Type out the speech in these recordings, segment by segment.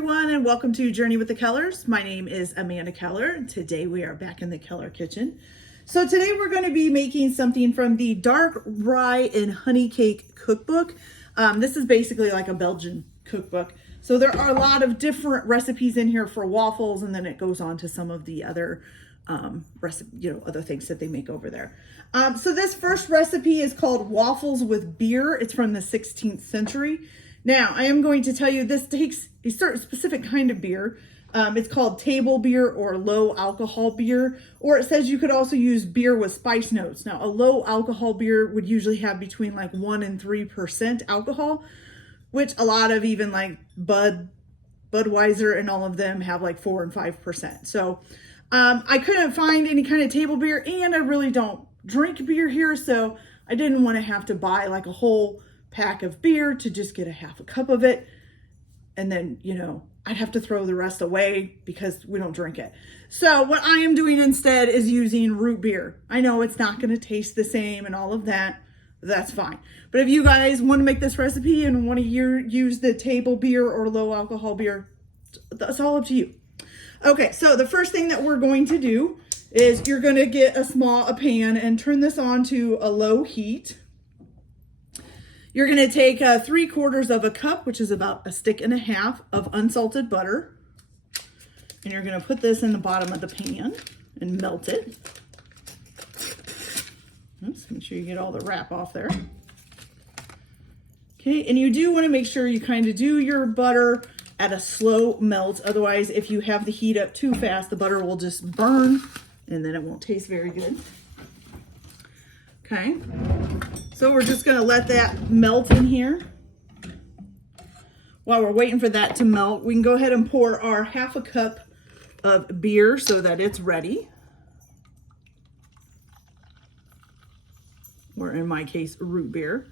everyone, and welcome to Journey with the Kellers. My name is Amanda Keller, and today we are back in the Keller kitchen. So today we're going to be making something from the Dark Rye and Honey Cake cookbook. This is basically like a Belgian cookbook. So there are a lot of different recipes in here for waffles, and then it goes on to some of the other other things that they make over there. So this first recipe is called Waffles with Beer. It's from the 16th century. Now, I am going to tell you this takes a certain specific kind of beer. It's called table beer or low alcohol beer, or it says you could also use beer with spice notes. Now, a low alcohol beer would usually have between like 1 and 3% alcohol, which a lot of even like Budweiser and all of them have like 4 and 5%. So I couldn't find any kind of table beer, and I really don't drink beer here, so I didn't want to have to buy like a whole pack of beer to just get a half a cup of it, and then I'd have to throw the rest away because we don't drink it. So what I am doing instead is using root beer. I know it's not going to taste the same and all of that. That's fine. But if you guys want to make this recipe and want to use the table beer or low alcohol beer, that's all up to you. Okay, so the first thing that we're going to do is you're going to get a pan and turn this on to a low heat. You're going to take 3/4 of a cup, which is about 1.5 sticks of unsalted butter. And you're going to put this in the bottom of the pan and melt it. Oops, make sure you get all the wrap off there. Okay, and you do want to make sure you kind of do your butter at a slow melt. Otherwise, if you have the heat up too fast, the butter will just burn and then it won't taste very good. Okay, so we're just gonna let that melt in here. While we're waiting for that to melt, we can go ahead and pour our 1/2 cup of beer so that it's ready. Or in my case, root beer.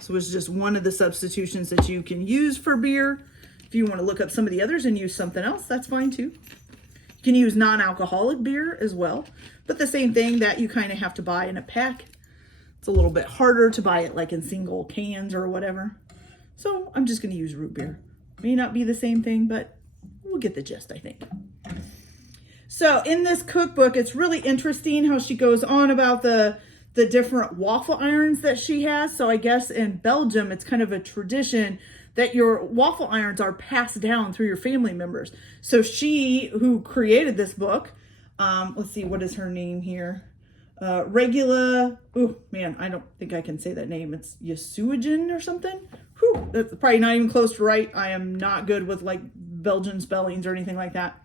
So it's just one of the substitutions that you can use for beer. If you want to look up some of the others and use something else, that's fine too. You can use non-alcoholic beer as well, but the same thing that you kind of have to buy in a pack. It's a little bit harder to buy it like in single cans or whatever. So I'm just going to use root beer. May not be the same thing, but we'll get the gist, I think. So in this cookbook, it's really interesting how she goes on about the different waffle irons that she has. So I guess in Belgium, it's kind of a tradition that your waffle irons are passed down through your family members. So she, who created this book, let's see, what is her name here? Regula, oh man, I don't think I can say that name. It's Yasuagen or something. Whew, that's probably not even close to right. I am not good with like Belgian spellings or anything like that.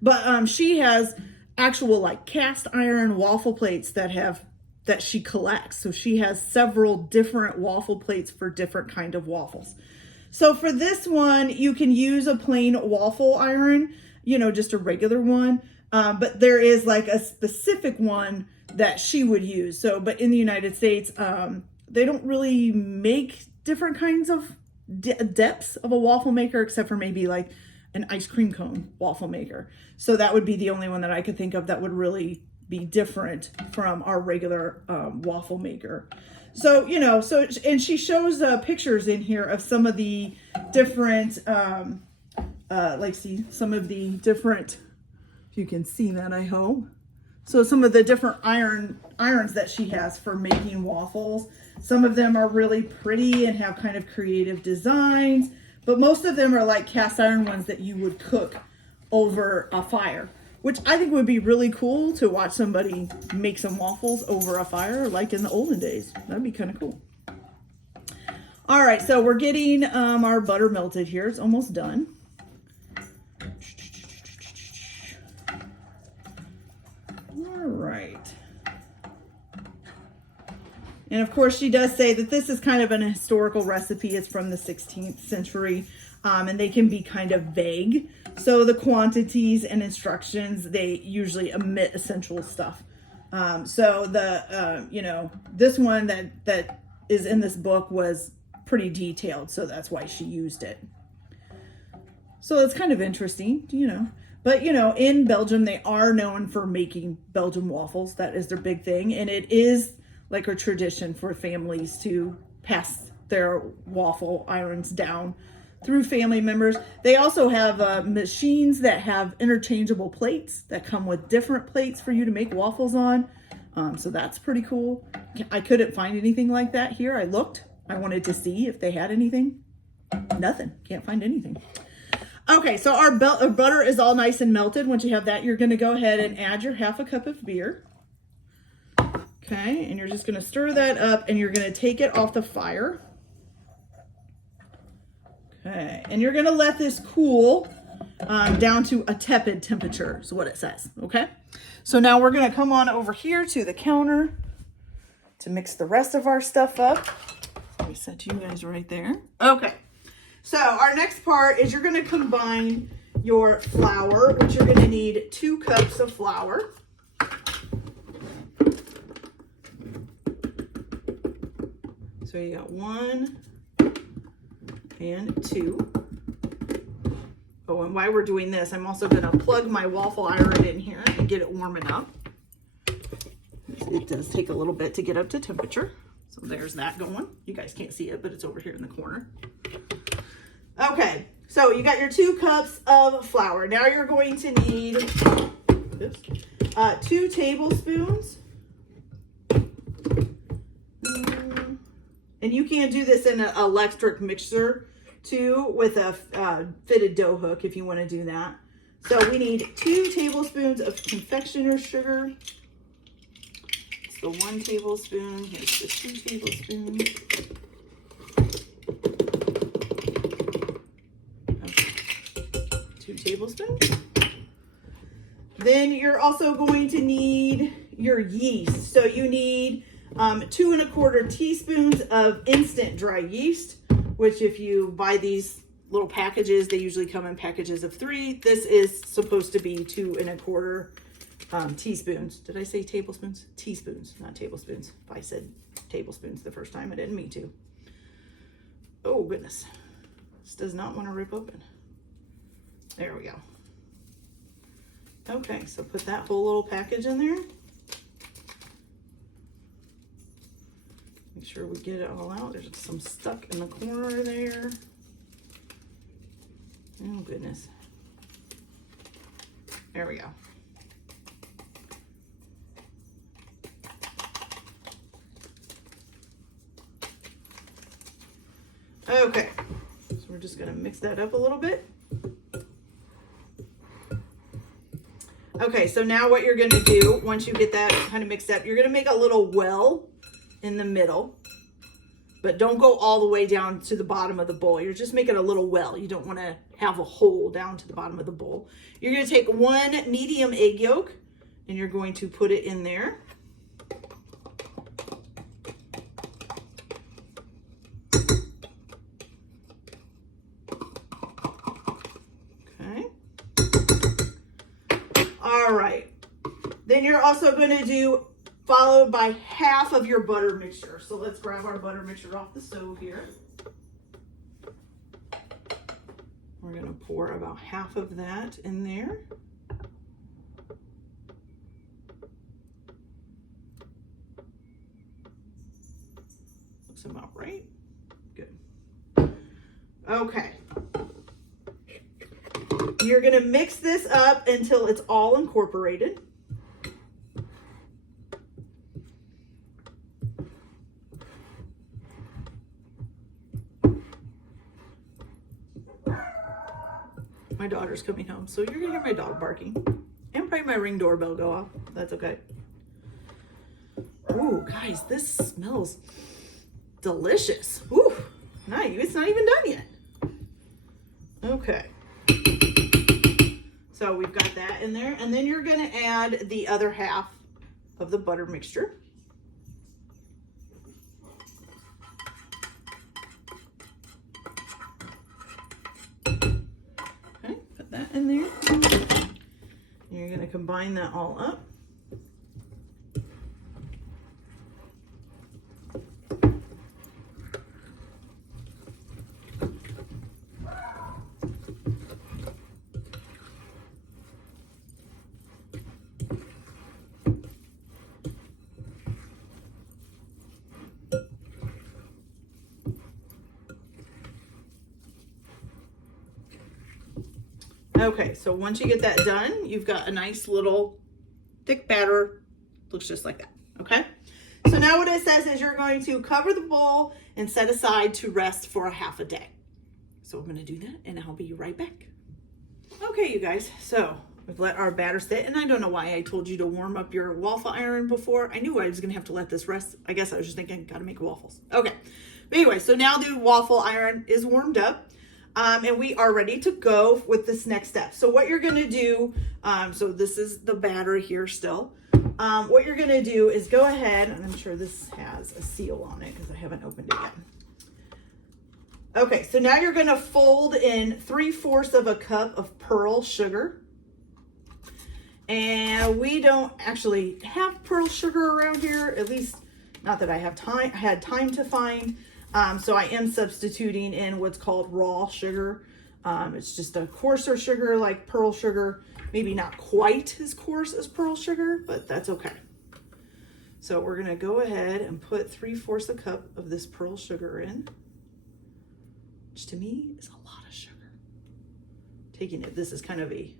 But she has actual like cast iron waffle plates that she collects. So she has several different waffle plates for different kind of waffles. So for this one, you can use a plain waffle iron, just a regular one. But there is like a specific one that she would use. So, but in the United States, they don't really make different kinds of depths of a waffle maker, except for maybe like an ice cream cone waffle maker. So that would be the only one that I could think of that would really be different from our regular waffle maker. So, and she shows pictures in here of some of the different, some of the different, if you can see that, I hope. So some of the different irons that she has for making waffles. Some of them are really pretty and have kind of creative designs, but most of them are like cast iron ones that you would cook over a fire, which I think would be really cool to watch somebody make some waffles over a fire like in the olden days. That'd be kind of cool. All right, so we're getting our butter melted here. It's almost done. All right. And of course, she does say that this is kind of an historical recipe. It's from the 16th century, and they can be kind of vague. So the quantities and instructions, they usually omit essential stuff. So this one that is in this book was pretty detailed, so that's why she used it. So it's kind of interesting, But, in Belgium, they are known for making Belgian waffles. That is their big thing. And it is like a tradition for families to pass their waffle irons down through family members. They also have machines that have interchangeable plates that come with different plates for you to make waffles on. So that's pretty cool. I couldn't find anything like that here. I looked. I wanted to see if they had anything. Nothing. Can't find anything. Okay, so our butter is all nice and melted. Once you have that, you're going to go ahead and add your 1/2 cup of beer. Okay, and you're just going to stir that up, and you're going to take it off the fire. Okay, and you're going to let this cool down to a tepid temperature is what it says. Okay, so now we're going to come on over here to the counter to mix the rest of our stuff up. Let me set you guys right there. Okay, so our next part is you're going to combine your flour, which you're going to need 2 cups of flour. So you got 1 and 2. Oh, and while we're doing this, I'm also going to plug my waffle iron in here and get it warming up. It does take a little bit to get up to temperature. So there's that going. You guys can't see it, but it's over here in the corner. Okay, so you got your 2 cups of flour. Now you're going to need 2 tablespoons. And you can do this in an electric mixer too with a fitted dough hook if you want to do that. So we need 2 tablespoons of confectioner's sugar. It's the 1 tablespoon. Here's the 2 tablespoons. Okay. 2 tablespoons. Then you're also going to need your yeast. So you need 2 1/4 teaspoons of instant dry yeast, which if you buy these little packages, they usually come in packages of 3. This is supposed to be 2 1/4 teaspoons. Did I say tablespoons? Teaspoons, not tablespoons. If I said tablespoons the first time, I didn't mean to. Oh goodness, this does not want to rip open. There we go. Okay, so put that whole little package in there. Make sure we get it all out. There's some stuck in the corner there. Oh goodness. There we go. Okay, so we're just gonna mix that up a little bit. Okay, so now what you're gonna do, once you get that kind of mixed up, you're gonna make a little well in the middle, but don't go all the way down to the bottom of the bowl. You're just making a little well. You don't want to have a hole down to the bottom of the bowl. You're going to take 1 medium egg yolk and you're going to put it in there. Okay. All right. Then you're also going to do followed by 1/2 of your butter mixture. So let's grab our butter mixture off the stove here. We're going to pour about 1/2 of that in there. Looks about right. Good. Okay. You're going to mix this up until it's all incorporated. My daughter's coming home, so you're gonna hear my dog barking and probably my Ring doorbell go off. That's okay. Ooh, guys, this smells delicious. Ooh, nice. It's not even done yet. Okay. So we've got that in there, and then you're gonna add the other 1/2 of the butter mixture. That in there. And you're going to combine that all up. Okay, so once you get that done, you've got a nice little thick batter. Looks just like that, okay? So now what it says is you're going to cover the bowl and set aside to rest for a half a day. So I'm gonna do that and I'll be right back. Okay, you guys, so we've let our batter sit, and I don't know why I told you to warm up your waffle iron before. I knew I was gonna have to let this rest. I guess I was just thinking, gotta make waffles. Okay, but anyway, so now the waffle iron is warmed up. And we are ready to go with this next step. So what you're gonna do, so this is the batter here still. What you're gonna do is go ahead, and I'm sure this has a seal on it because I haven't opened it yet. Okay, so now you're gonna fold in 3/4 of a cup of pearl sugar. And we don't actually have pearl sugar around here, at least not that I had time to find. So I am substituting in what's called raw sugar. It's just a coarser sugar like pearl sugar, maybe not quite as coarse as pearl sugar, but that's okay. So we're gonna go ahead and put 3/4 a cup of this pearl sugar in, which to me is a lot of sugar. Taking it, this is kind of a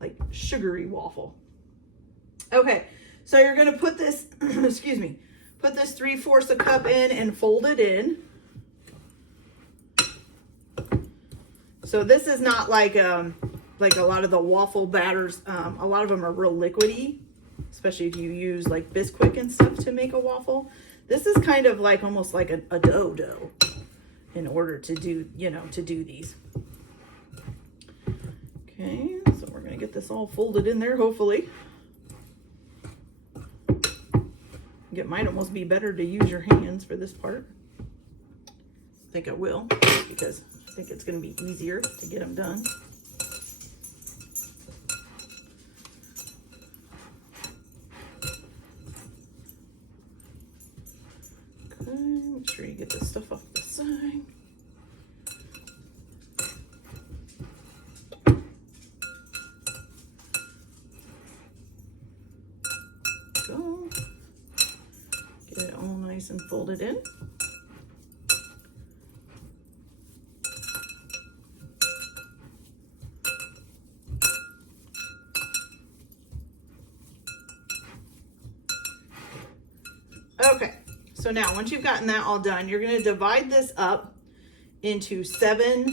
like sugary waffle. Okay, so you're gonna put this, excuse me, put this 3/4 a cup in and fold it in. So this is not like a lot of the waffle batters. A lot of them are real liquidy, especially if you use like Bisquick and stuff to make a waffle. This is kind of like almost like a dough in order to do, to do these. Okay, so we're gonna get this all folded in there, hopefully. It might almost be better to use your hands for this part. I think I will, because I think it's going to be easier to get them done. Okay, make sure you get this stuff off the side. Go. Get it all nice and folded in. Okay, so now once you've gotten that all done, you're going to divide this up into 7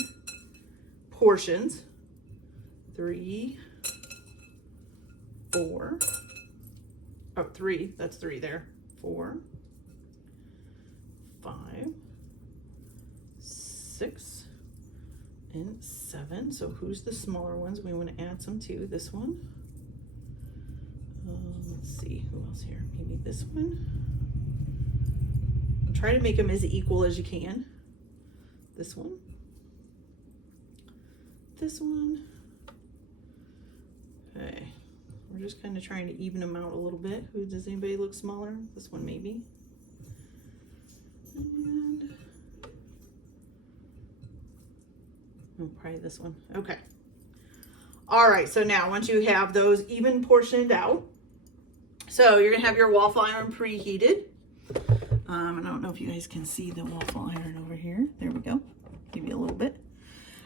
portions. 3, 4, oh, 3, that's 3 there. 4, 5, 6, and 7. So who's the smaller ones? We want to add some to this one. Let's see, who else here? Maybe this one. Try to make them as equal as you can. This one. This one. Okay. We're just kind of trying to even them out a little bit. Who does anybody look smaller? This one maybe. And probably this one. Okay. All right. So now once you have those even portioned out, so you're gonna have your waffle iron preheated. I don't know if you guys can see the waffle iron over here. There we go. Give you a little bit.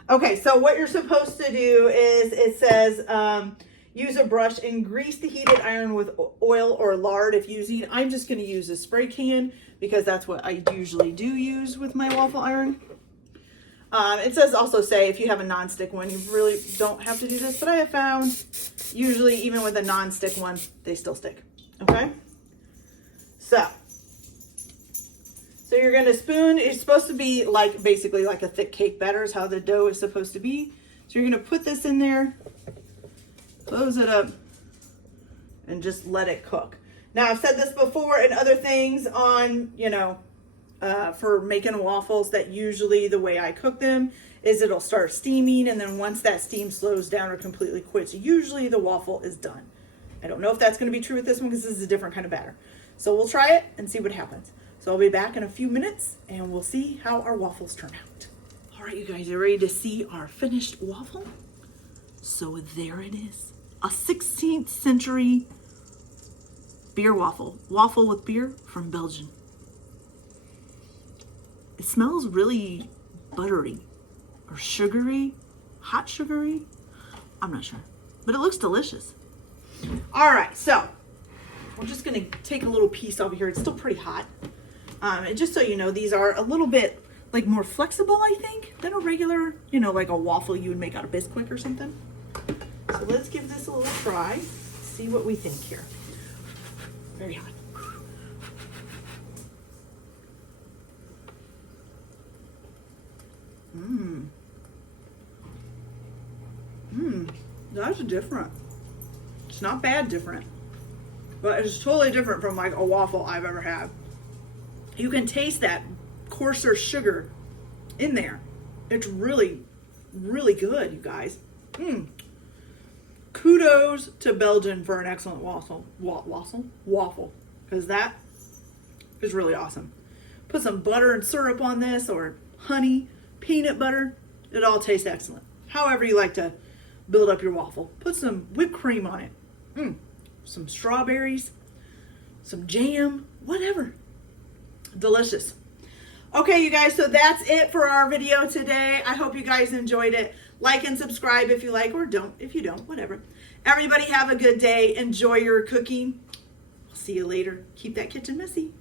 Okay. So what you're supposed to do is it says, use a brush and grease the heated iron with oil or lard if using. I'm just going to use a spray can because that's what I usually do use with my waffle iron. It says also say if you have a non-stick one, you really don't have to do this, but I have found usually even with a non-stick one, they still stick. Okay. So you're going to spoon. It's supposed to be like basically like a thick cake batter is how the dough is supposed to be. So you're going to put this in there. Close it up and just let it cook. Now I've said this before in other things on, for making waffles, that usually the way I cook them is it'll start steaming, and then once that steam slows down or completely quits, usually the waffle is done. I don't know if that's going to be true with this one because this is a different kind of batter. So we'll try it and see what happens. So I'll be back in a few minutes and we'll see how our waffles turn out. All right, you guys are ready to see our finished waffle? So there it is. A 16th century beer waffle. Waffle with beer from Belgium. It smells really buttery or sugary, hot sugary. I'm not sure, but it looks delicious. All right, so we're just gonna take a little piece over here. It's still pretty hot. And just so you know, these are a little bit like more flexible, I think, than a regular, you know, like a waffle you would make out of Bisquick or something. So let's give this a little try, see what we think here. Very hot. That's different. It's not bad different, but it's totally different from like a waffle I've ever had. You can taste that coarser sugar in there. It's really, really good, you guys. Kudos to Belgium for an excellent waffle, because that is really awesome. Put some butter and syrup on this, or honey, peanut butter. It all tastes excellent. However you like to build up your waffle. Put some whipped cream on it. Some strawberries, some jam, whatever. Delicious. Okay, you guys, so that's it for our video today. I hope you guys enjoyed it. Like and subscribe if you like, or don't if you don't, whatever. Everybody have a good day. Enjoy your cooking. We'll see you later. Keep that kitchen messy.